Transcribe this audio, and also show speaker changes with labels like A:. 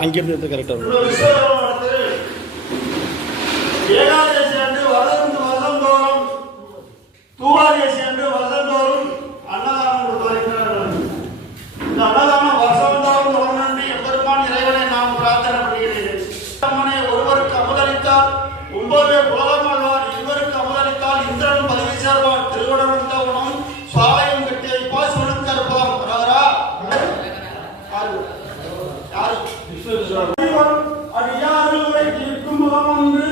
A: அங்கேருந்து எடுத்து கரெக்டாக
B: இருக்கும். துவாதேசி என்று வருடந்தோறும் அன்னதானம் கொடுத்து வருகிறார்கள் இந்த அன்னதானம் வருஷந்தோறும் தொடர்ந்து எம்பெருமான் இறைவனை நாம் பிரார்த்தனை பண்ணுகிறேன். ஒருவருக்கு அமுதளித்தால் ஒன்பது உலகம் ஆழ்வார் இருவருக்கு அமுதளித்தால் இந்திரன் பதவி சேர்வார் திருவடமும் தவணம் சுவாலயம் கட்டி வைப்பார் சுடுக்கற்பம் அடியார்களை இருக்கும் முகமன்று